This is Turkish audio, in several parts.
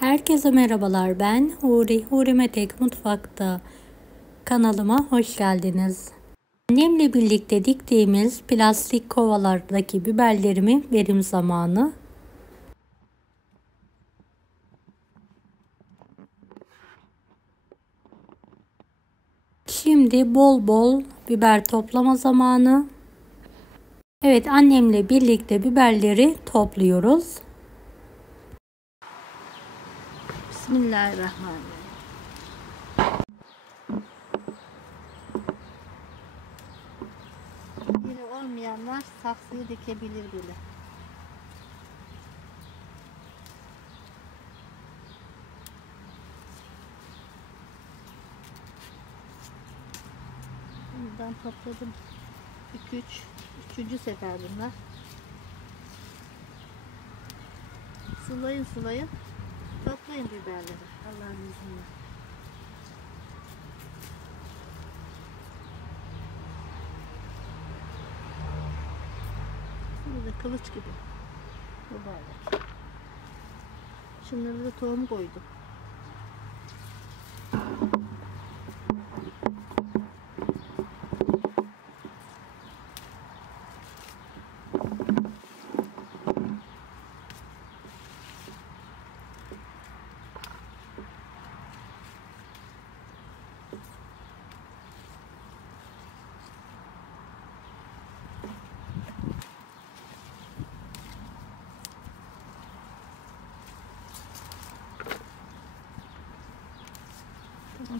Herkese merhabalar, ben Huri Metek Mutfak'ta kanalıma hoş geldiniz. Annemle birlikte diktiğimiz plastik kovalardaki biberlerimi verim zamanı. Şimdi bol bol biber toplama zamanı. Evet, annemle birlikte biberleri topluyoruz. Bismillahirrahmanirrahim. Yeri olmayanlar saksıyı dikebilir bile. Bundan topladım. 3. sefer bunlar. Sulayın. Toplayın biberleri. Allah'ın izniyle. Burada kılıç gibi. Mübarek. Şunları da tohum koydum.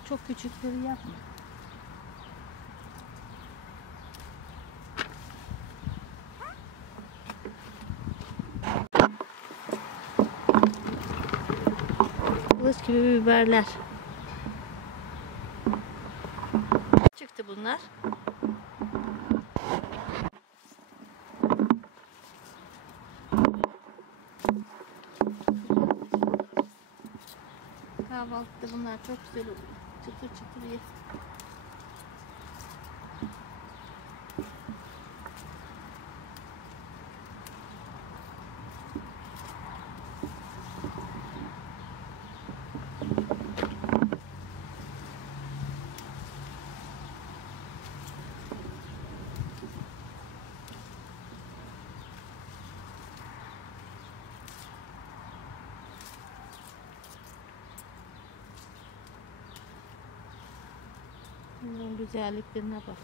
Çok küçükleri yapma. Kılıç gibi biberler. Çıktı bunlar. Kahvaltıda bunlar çok güzel oluyor. Çıtır çıtır ye. Bunların güzelliklerine bak.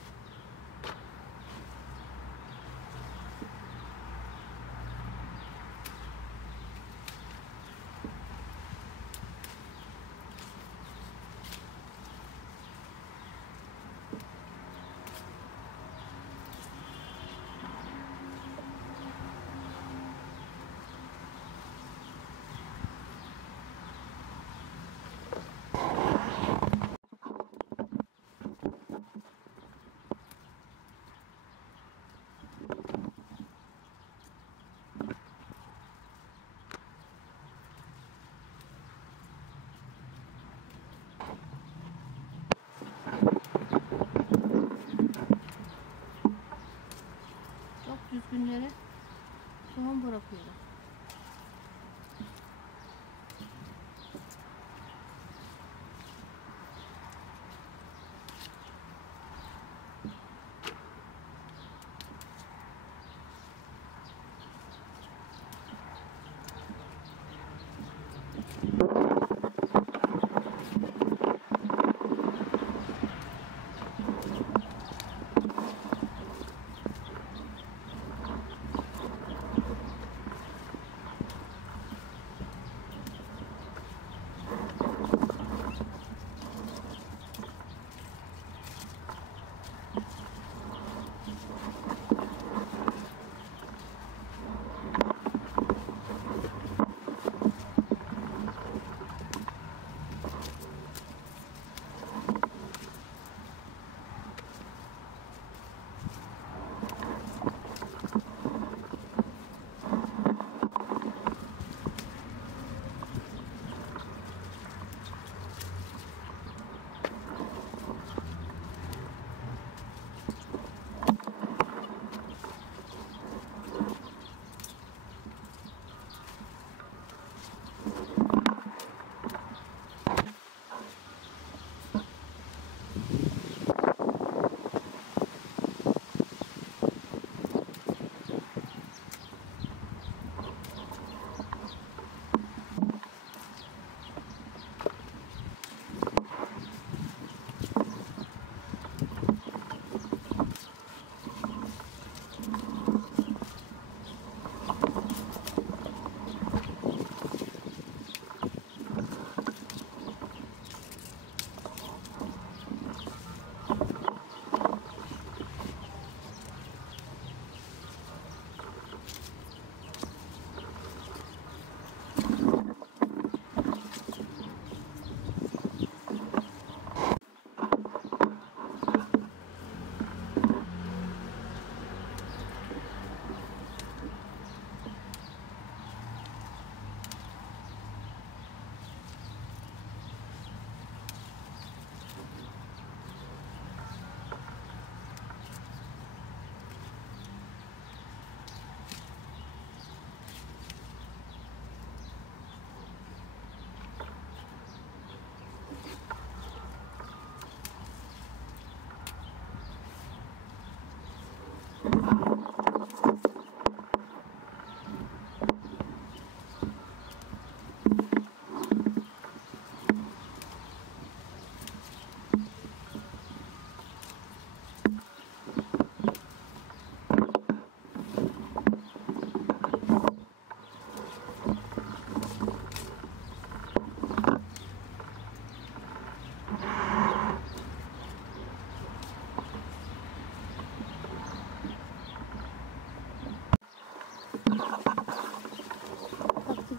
Çok düzgünlere tohum bırakıyorlar.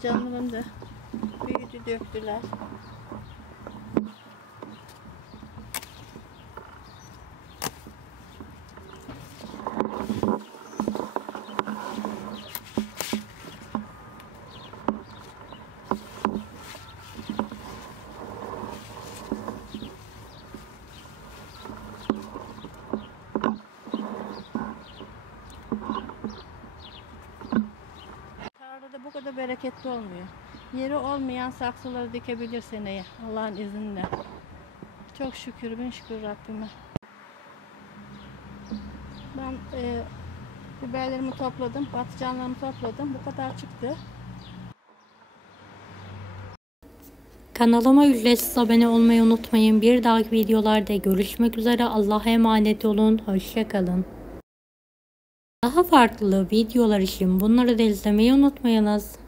Patlıcanlarım da büyüdü, döktüler. Tarlada bu kadar bereketli olmuyor. Yeri olmayan saksıları dikebilir seneye Allah'ın izniyle. Çok şükür, bin şükür Rabbime. Ben biberlerimi topladım, patlıcanlarımı topladım. Bu kadar çıktı. Kanalıma ücretsiz abone olmayı unutmayın. Bir dahaki videolarda görüşmek üzere. Allah'a emanet olun. Hoşça kalın. Daha farklı videolar için bunları da izlemeyi unutmayınız.